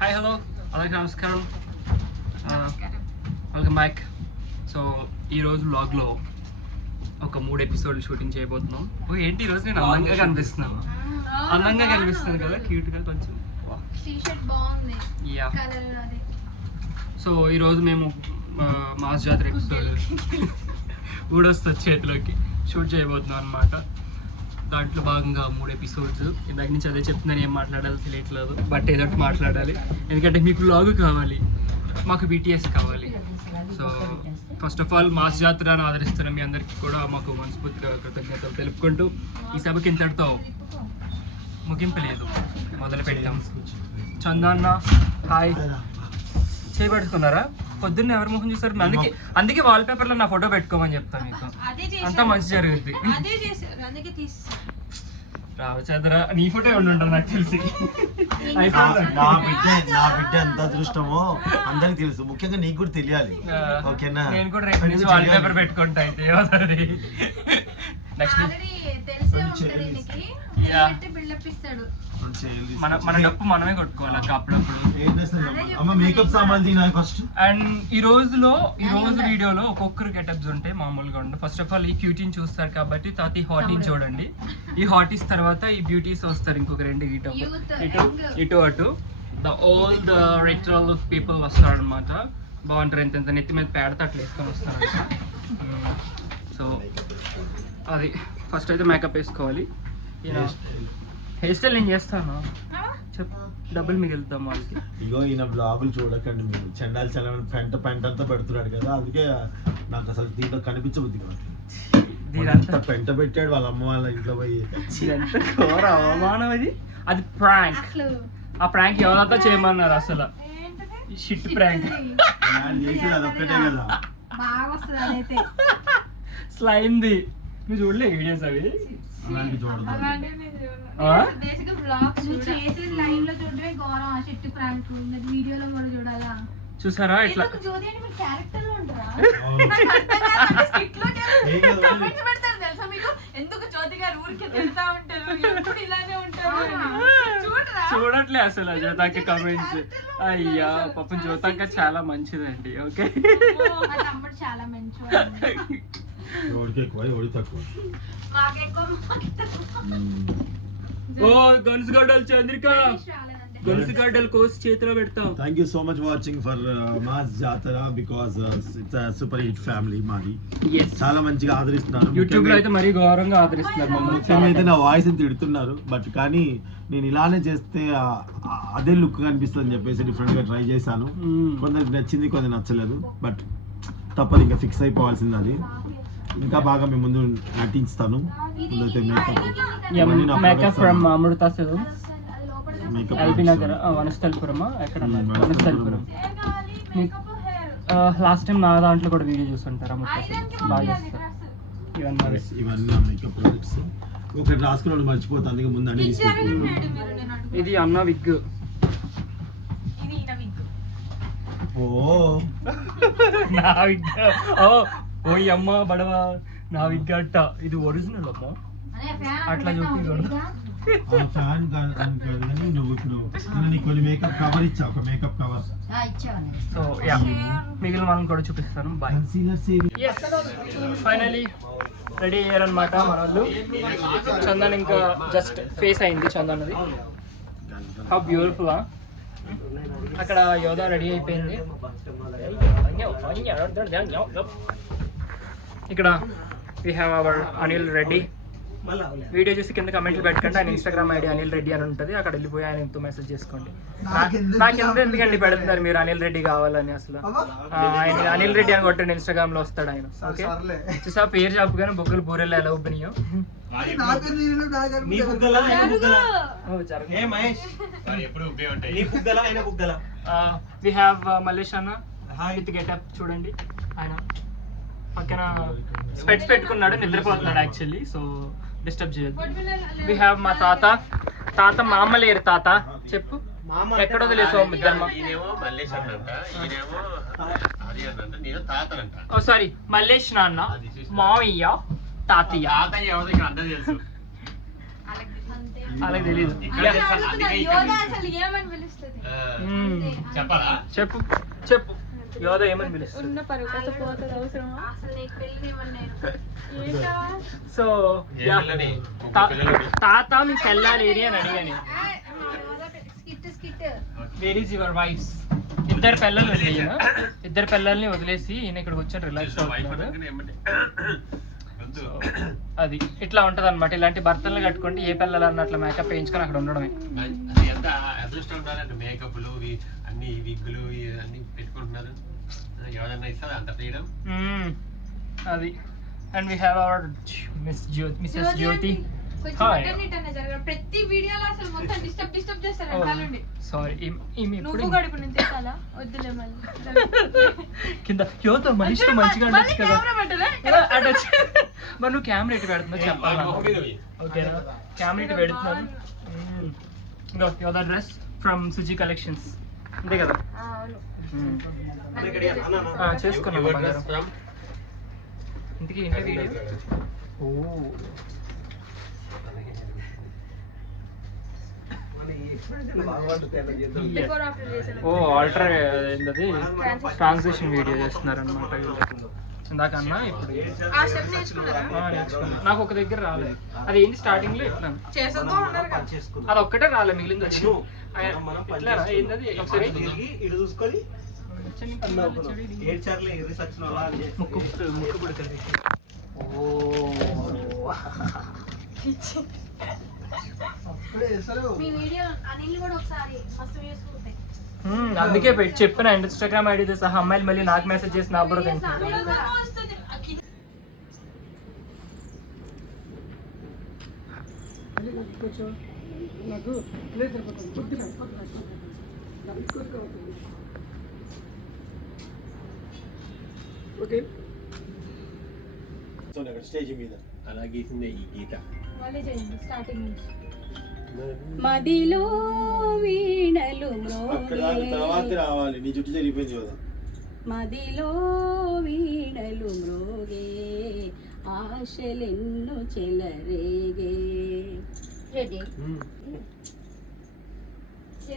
Hi hello అలాగే నమస్కారం, welcome back. So ఈరోజు వ్లాగ్లో ఒక 3 ఎపిసోడ్లు షూటింగ్ చేయబోతున్నాం. ఏంటి ఈరోజు నేను అందంగా కనిపిస్తున్నాను కదా, క్యూట్గా కొంచెం. యా, సో ఈరోజు మేము మాస్ జాతర ఎపిసోడ్ ఊడొస్తుంది చేతిలోకి షూట్ చేయబోతున్నాం అనమాట. దాంట్లో భాగంగా 3 ఎపిసోడ్స్. ఇందాక నుంచి అదే చెప్తున్నాను, ఏం మాట్లాడాలో తెలియట్లేదు, బట్ ఏదో మాట్లాడాలి. ఎందుకంటే మీకు వ్లాగ్ కావాలి, మాకు BTS కావాలి. So first of all mass జాతరను ఆదరిస్తున్న మీ అందరికీ కూడా మాకు మనస్ఫూర్తిగా కృతజ్ఞతలు తెలుపుకుంటూ ఈ సభకి ఇంతటితో ముగింపు లేదు, మొదలు పెట్టాం. చందన్న హాయ్, చేయబడుతున్నారా? పొద్దున్న ఎవరి ముఖం చూసారు? అందుకే వాల్ పేపర్లో నా ఫోటో పెట్టుకోమని చెప్తాను మీకు, అంతా మంచి జరుగుద్ది. రావచంద్ర నీ ఫోటో ఉండుంటారు నాకు తెలిసి. నా బిడ్డ ఎంత అదృష్టమో అందరికి తెలుసు, ముఖ్యంగా నీకు కూడా తెలియాలి. ఓకేనా? నేను కూడా రేపు నుంచి వాల్ పేపర్ పెట్టుకుంటా. అయితే ఏమవుతుంది నెక్స్ట్ మన డప్పు మనమే కొట్టుకోవాలి అప్పుడప్పుడు. మేకప్ సామాన్లు ఫస్ట్. అండ్ ఈ రోజు వీడియోలో ఒక్కొక్కరు గెటప్స్ ఉంటాయి, మామూలుగా ఉండవు. ఫస్ట్ ఆఫ్ ఆల్ ఈ క్యూటీని చూస్తారు కాబట్టి తర్వాత ఈ హాటీని చూడండి. ఈ హాటీస్ తర్వాత ఈ బ్యూటీస్ వస్తారు, ఇంకొక 2 ఇటు అటు. ఆల్ ద రెట్రల్ పీపుల్ వస్తారు అనమాట. బాగుంటారు, ఎంత నెత్తి మీద పేడతా అట్లా వేసుకొని వస్తారు. సో అది ఫస్ట్ అయితే మేకప్ వేసుకోవాలి. హెయిర్ స్టైల్ నేను చేస్తాను, చెప్పు, డబ్బులు మిగులుతాం వాళ్ళకి. ఇగో ఈయన బ్లాగులు చూడకండి మీరు, చెండాలి పెంట అంతా పెడుతున్నాడు కదా, అందుకే నాకు అసలు దీంట్లో కనిపించబుద్ది కాదు. పెంట పెట్టాడు వాళ్ళ అమ్మ వాళ్ళ ఇంట్లో పోయి. ఇదంతా ఘోర అవమానం. అది ప్రాంక్. ఆ ప్రాంక్ ఎవరంతా చేయమన్నారు అసలు? షిట్ ప్రాంక్ చేసేది అదొక్కటే కదా. స్లైమ్ది నువ్వు చూడలే వీడియోస్ అవి? అలాంటి చూడదు. చూసారా ఇట్లా చూడట్లే అసలు జ్యోతాకి కమెంట్స్. అయ్యా పాపం జ్యోతాక చాలా మంచిదండి. ఓకే, చాలా మంచి. ఓ గన్స్గడ్డల్ చంద్రిక, గన్స్గడ్డల్ కోసి చేతిలో పెడతాం. Thank you so much watching for mass Jathara because it's super hit family మాది. చాలా మంచిగా ఆదరిస్తున్నారు. యూట్యూబ్ లో అయితే మరీ గౌరవంగా ఆదరిస్తున్నారు. అయితే నా వాయిస్ తిడుతున్నారు, బట్ కానీ నేను ఇలానే చేస్తే అదే లుక్ కనిపిస్తుంది అని చెప్పేసి డిఫరెంట్ గా ట్రై చేశాను. కొందరికి నచ్చింది, కొందరు నచ్చలేదు, బట్ తప్పదు, ఇంకా ఫిక్స్ అయిపోవాల్సింది. అది ఇంకా బాగా మేము ముందు నటిస్తాను. Makeup from Amrutha salons, LB Nagar, వనస్థలిపురమా ఎక్కడ? వనస్థలిపురం. లాస్ట్ టైం నా దాంట్లో కూడా వీడియో చూస్తుంటారు, అమృత సెలూన్స్ బాగా చేస్తారు. ఇవన్నీ మేకప్ ప్రొడక్ట్స్. ఒకటి రాసుకున్నాడు మర్చిపోతా, అందుకే ముందు అన్ని ఇది అన్న విగ్. ఓ నా విగ్. ఓ అమ్మ బడవా, నా విగ్ అట్ట. ఇది ఒరిజినల్ అమ్మ, అట్లా చూపించకూడదు. ఫ్యాన్ నువ్వు ఇప్పుడు నీకు మేకప్ కవర్ ఇచ్చా, ఒక మేకప్ కవర్. సో యా, మిగిలిన వాళ్ళని కూడా చూపిస్తాను. బాయ్. ఫైనలీ రెడీ అయ్యారనమాట మన వాళ్ళు. చందన్ ఇంకా జస్ట్ ఫేస్ అయింది చందన్ది. How beautiful. అక్కడ యోధా రెడీ అయిపోయింది. ఇక్కడ we have hour Anil Reddy. Video చూసి కింద కమెంట్లు పెట్టకండి, ఆయన ఇన్స్టాగ్రామ్ ఐడి అనిల్ రెడ్డి అని ఉంటుంది, అక్కడ వెళ్ళిపోయి ఆయనతో మెసేజ్ చేసుకోండి. నాకు ఎందుకండి పెడుతున్నారు మీరు అనిల్ రెడ్డి కావాలని? అసలు ఆయన అనిల్ రెడ్డి అని కొట్టండి, ఇన్స్టాగ్రామ్ లో వస్తాడు ఆయన. ఓకే, చూసా పేరు చెప్పగానే బొగ్గులు బూరెలు ఎలా ఉబ్బినాయో. వి హ్యావ్ మల్లేష్ అన్న విత్ గెటప్ చూడండి. ఆయన పక్కన స్పెట్స్ పెట్టుకున్నాడు, నిద్రపోతున్నాడు యాక్చువల్లీ, సో డిస్టర్బ్ చేయొద్దు. వి హ్యావ్ మా తాత మా అమ్మ లేరు. తాత చెప్పు, ఎక్కడ వదిలేసావు ఇద్దరు? ఓ సారీ, మల్లేష్ నాన్న, మావయ్య, తాతయ్య. వాళ్ళకి తెలియదు. యోధ అసలు ఏమని పిలుస్తుంది? చెప్పాలా? చెప్పు చెప్పు యోధ ఏమని పిలుస్తుంది? ఉన్న పరుగత పోతుంది అవసరమా? అసలు నీకు పెళ్ళి ఏమన్నాను? సో తాత మీ పెళ్ళాలి అని అడిగాను. Where is your wives? ఇద్దరు పిల్లలు వదిలేయను, ఇద్దరు పిల్లల్ని వదిలేసి ఈయన ఇక్కడికి వచ్చాను రిలాక్స్ అవుతున్నారు. అది ఇట్లా ఉంటది అనమాట. ఇలాంటి భర్తలను కట్టుకుంటే ఏ పిల్లలు అన్నట్లు మేకప్ వేయించుకొని అక్కడ ఉండడమే. ఎంత అదృష్టం ఉండాలంటే మేకప్లు అన్ని విగ్గులు అన్ని పెట్టుకుంటున్నారు. ఎవరన్నా ఇస్తారా అంత ఫ్రీడమ్? అది. And we have our Mrs Jyothi. Hi. ప్రతి వీడియోలో అసలు మొత్తం డిస్టర్బ్ చేస్తారు. సారీ ఈమె నువ్వు కూడా ఇప్పుడు నేను తిట్టాలా? వద్దులే మళ్ళీ. కింద యోధ మనిషితో మంచిగా ఉండొచ్చు కదా. మరి నువ్వు కెమెరా ఇటు పెడుతున్నావు చెప్పాలా? ఓకేనా, కెమెరా ఇటు పెడుతున్నాను. ఇంకో యోధ డ్రెస్ ఫ్రమ్ సుజీ కలెక్షన్స్ అంతే కదా. చేసుకున్నాం ఇంటికి ఇంటి వీడియో. ఓ ఆల్టర్ ఏంటది ట్రాన్స్లేషన్ వీడియో చేస్తున్నారు అనమాట. ఇందాక అన్న ఇప్పుడు నేర్చుకున్నా. నాకు ఒక దగ్గర రాలేదు. అది ఏంటి స్టార్టింగ్ లో ఇట్లా అది ఒక్కటే రాలేదు, మిగిలింది వచ్చి ఇట్లా ఏంటది ఒకసారి ముక్కు పుడకది. అందుకే పెట్టి చెప్పిన ఇన్స్టాగ్రామ్ ఐడితో సహా అమ్మాయిలు మళ్ళీ నాకు మెసేజ్ చేసి నా బుర్ర తింటున్నారు. స్టేజ్ మీద అలా గీసిందే ఈ గీత. మదిలో వీణలు తర్వాత రావాలి. నీ చుట్టూ జరిగిపోయింది కదా. మదిలో వీణలు మ్రోగే ఆశలెన్ను చెలరేగే.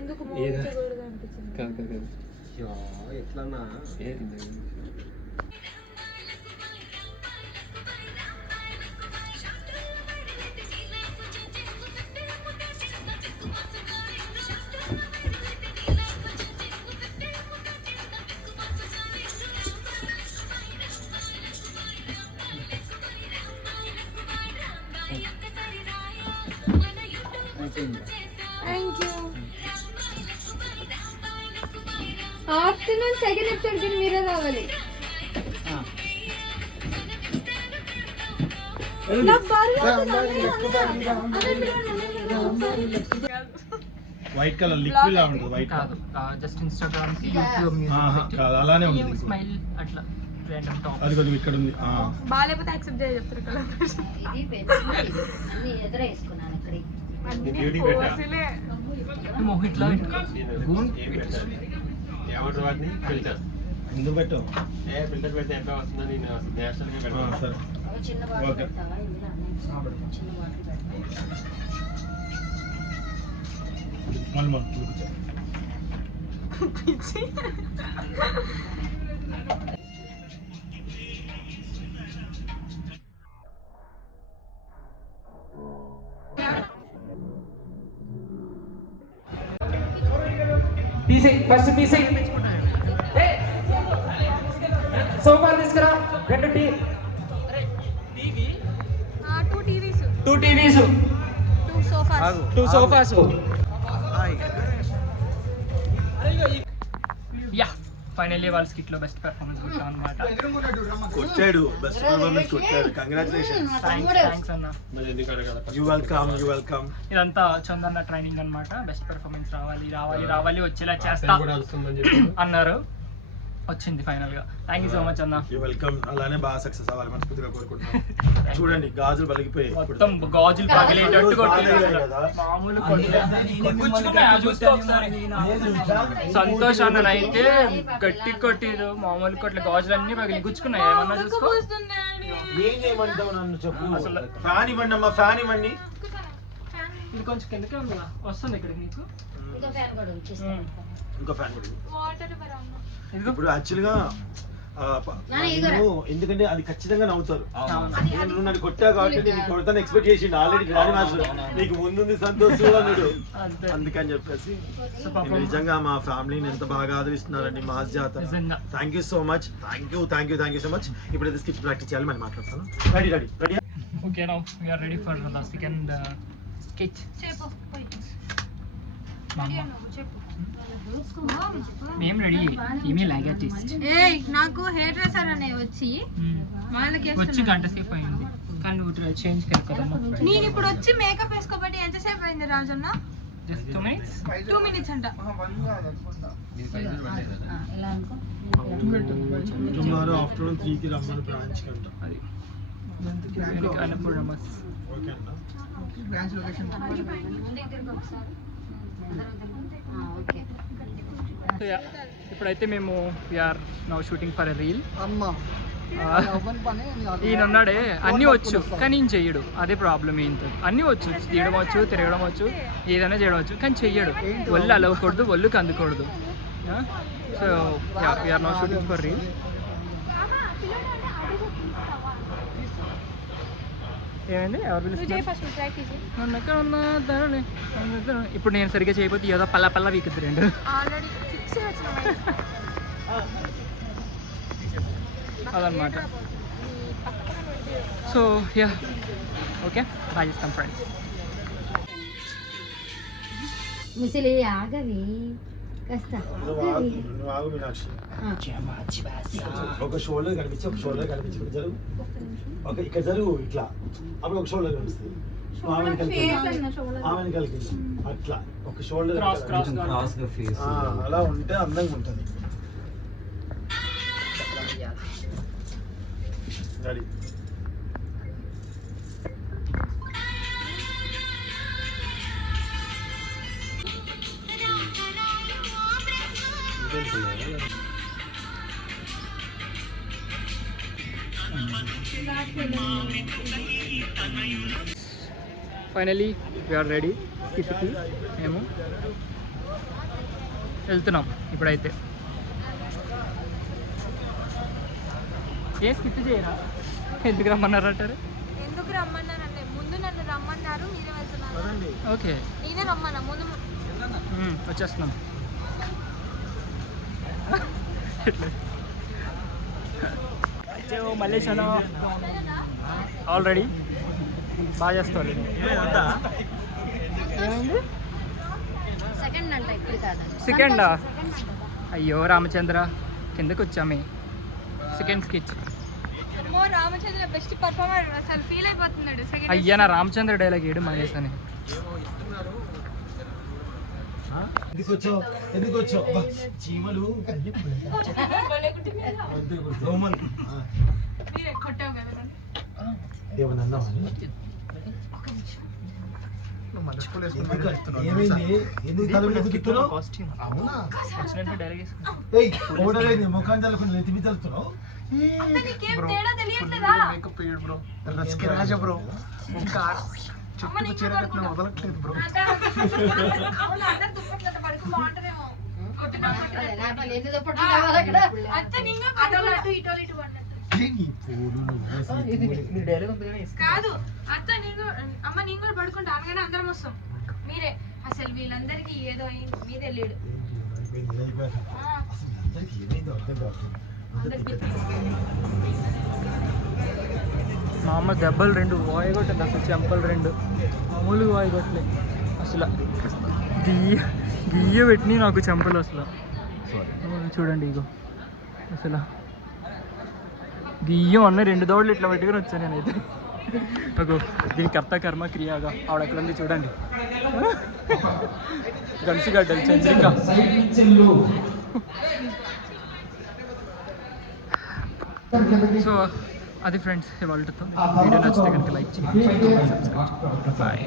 ఎందుకు ఎట్లన్నా ఆఫ్టర్నూన్ సెకండ్ ఎపిసోడ్ కి మీరే రావాలి. వైట్ కలర్ లిక్విడ్ లా ఉంటుంది. వైట్ కాదు, జస్ట్ ఇన్స్టాగ్రామ్ కి యూట్యూబ్ మ్యూజిక్ కాదు, అలానే ఉంది. స్మైల్ అట్లా రాండమ్ టాప్. అది కొద్దిగా ఇక్కడ ఉంది. బాలేకపోతే యాక్సెప్ట్ చేయ చెప్తారు కదా. మోహిట్లా ఎవరు వాటిని ఫిల్టర్ ఎందుకు పెట్టావు? ఫిల్టర్ పెడితే ఎంత వస్తుందో నేను నేషనల్గా పెడతాను. సరే ఓకే. మళ్ళీ తీసేయి, ఫస్ట్ తీసేయి. సోఫాలు తీసుకురా. రెండు two TVs, two sofas. Yeah, finally వాళ్ళ స్కిట్ లో బెస్ట్ పెర్ఫార్మెన్స్ కొట్టాం అన్నమాట. కొట్టాడు, బెస్ట్ పర్ఫార్మెన్స్ కొట్టాడు. కంగ్రాచులేషన్స్. థ్యాంక్స్ అన్న. You welcome. ఇదంతా చందన్న ట్రైనింగ్ అన్నమాట. బెస్ట్ పెర్ఫార్మెన్స్ రావాలి వచ్చేలా చేస్తా అన్నారు. వచ్చింది ఫైనల్ గా. థ్యాంక్ యూ సో మచ్ అన్న. You welcome. అలానే బాగా సక్సెస్ అవ్వాలి మనస్ఫూర్తిగా కోరుకుంటున్నాం. చూడండి గాజులు పలిగిపోయాయి. మొత్తం గాజులు పగిలేటట్టు కొట్టేది. మామూలు సంతోష్ అన్న అయితే గట్టి కొట్టిరు. మామూలు కొట్ల గాజులు అన్ని పగిలి గుచ్చుకున్నాయి. ఏమన్నా చూసుకో. ఏం చేయమంటావు నన్ను చెప్పు. అసలు ఫ్యాన్ ఇవ్వండి అమ్మా, ఫ్యాన్ ఇవ్వండి. ఇది కొంచెం కిందకే ఉంది కదా, వస్తుంది ఇక్కడికి నీకు. ఇంకో ఫ్యాన్ కూడా ఉంది. వాటర్ ఇవ్వరమ్మా. ఇదిగో. ఇప్పుడు యాక్చువల్గా ఎందుకంటే అది ఖచ్చితంగా నవ్వుతారు. నువ్వు నన్ను కొట్టా కాబట్టి నేను కొడతాను ఎక్స్పెక్ట్ చేసిండు ఆల్రెడీ గ్రాండ్ మాస్టర్, నీకు ముందుంది సంతోష్ అన్నాడు. అంతే. అందుకని చెప్పేసి సో పాపం నిజంగా మా ఫ్యామిలీని ఎంత బాగా ఆదరిస్తున్నారండి మాస్ జాతర. నిజంగా. Thank you so much, thank you so much. ఇప్పుడైతే స్కిప్ ప్రాక్టీస్ చేయాలి, మరి మాట్లాడతాను. Ready. Okay, now we are ready for the second sketch. చెప్పు పోయి. మామ రెడీ అన్నావు, చెప్పు. మేము రెడీ, ఏమీ లాగ్ ఆర్టిస్ట్. ఏయ్ నాకు హెయిర్ డ్రెస్సర్ అనే వచ్చి వాళ్ళకి వచ్చి గంట సేపు అయింది, కానీ నువ్వు చేంజ్ కదమ్మా. నేను ఇప్పుడు వచ్చి మేకప్ వేసుకోబట్టి ఎంతసేపు అయింది రాజన్న? Just 2 minutes. 2 minutes అంట. ఇలా అనుకో. టుమారో ఆఫ్టర్నూన్ 3కి రమ్మని బ్రాంచ్ కంట. అది అన్నపూర్ణమస్. ఓకే అన్న. ఓకే. ఇప్పుడైతే మేము we are now shooting for a reel. ఈయన ఉన్నాడే అన్నీ వచ్చు కానీ ఈయన చెయ్యడు, అదే ప్రాబ్లం. ఈయనతో అన్నీ వచ్చు, తీయడం వచ్చు, తిరగడం వచ్చు, ఏదైనా చేయడం వచ్చు, కానీ చెయ్యడు. ఒళ్ళు అలవకూడదు, ఒళ్ళుకి అందుకూడదు. So we are now shooting for reel. ఏమైంది, ఎవరు పిలుస్తున్నారు? నన్ను ఎక్కడ ఉన్నా ధరలే. ఇప్పుడు నేను సరిగ్గా చేయకపోతే ఏదో పల్ల పల్ల వీకుద్ది రెండు. ఆల్రెడీ ఫిక్స్ చేస్తున్నాం. అదనమాట. సో యా, ఓకే, బాగా చేస్తాం ఫ్రెండ్స్. ముసలి ఆగవి కాస్త. నువ్వు ఆగు మీనాక్షి. ఒక షోల్డర్ కనిపించి ఒక షోల్డర్ కనిపించి ఇక్కడ జరుగు. ఓకే, ఇక్కడ జరుగు ఇట్లా. అప్పుడు ఒక షోల్డర్ కనిపిస్తుంది. ఆమెను కలిపి అట్లా ఒక షోల్డర్ అలా ఉంటే అందంగా ఉంటుంది. రెడీ. Finally we are ready. స్కిట్కి మేము వెళ్తున్నాం ఇప్పుడైతే. ఏ స్కిట్ చేయరా? ఎందుకు రమ్మన్నారు అంటారు? ఎందుకు రమ్మన్నానంటే ముందు నన్ను రమ్మన్నారు, మీరే వెళ్తున్నారు. ఓకే, నేనే రమ్మన్నా ముందు. వచ్చేస్తున్నాం. మల్లేష్ అన్న ఆల్రెడీ బాగా చేస్తారు. ఏమైంది? సెకండ్ అంట, ఇప్పుడు కాదు. సెకండా? అయ్యో రామచంద్ర, కిందకి వచ్చామే. Second sketch. అమ్మో రామచంద్ర బెస్ట్ పర్ఫార్మర్, అసలు ఫీల్ అయిపోతున్నాడు. అయ్యా నా రామచంద్ర డైలాగ్ ఏడు మహేష్ అని. ఎందుకు వచ్చావు? చీమలు కొట్టావు కదా. ఏమన్నా ఏమైంది? ఎందుకు తల మీద గుర్తున్నావు? ముఖాన్ని తలుపుని నెత్తిమి తలుపుతున్నావు. నీకేం తేడా తెలియట్లేదా? వదలట్లేదు బ్రో. అందరు దుప్పట్లతో పడుకు బాగుంటదేమో. అంతే నింగా అటు ఇటు పడ్డట్టు కాదు. అత్త నేను అమ్మ నేను కూడా పడుకుంటా, అనగానే అందరం వస్తాం. మీరే అసలు వీళ్ళందరికీ ఏదో అయింది, మీదే లేడు. మా అమ్మ దెబ్బలు 2 వాయగొట్టింది, అసలు చెంపలు 2 మామూలుగా వాయగొట్టలేదు. అసలు గియ్య పెట్టినాయి నాకు చెంపలు అసలు. చూడండి ఇగో, అసలు గియ్యం అన్న 2 దోడులు ఇట్లా పెట్టుకుని వచ్చాను నేనైతే. అగో దీని కర్త కర్మ క్రియాగా ఆవిడ ఎక్కడ ఉంది చూడండి. గంసిగడ్డలు చంద్రిక. సో అది ఫ్రెండ్స్ ఇవాళతో. వీడియో నచ్చితే కనుక లైక్ చేయండి, సబ్స్క్రైబ్ చేయండి. బాయ్.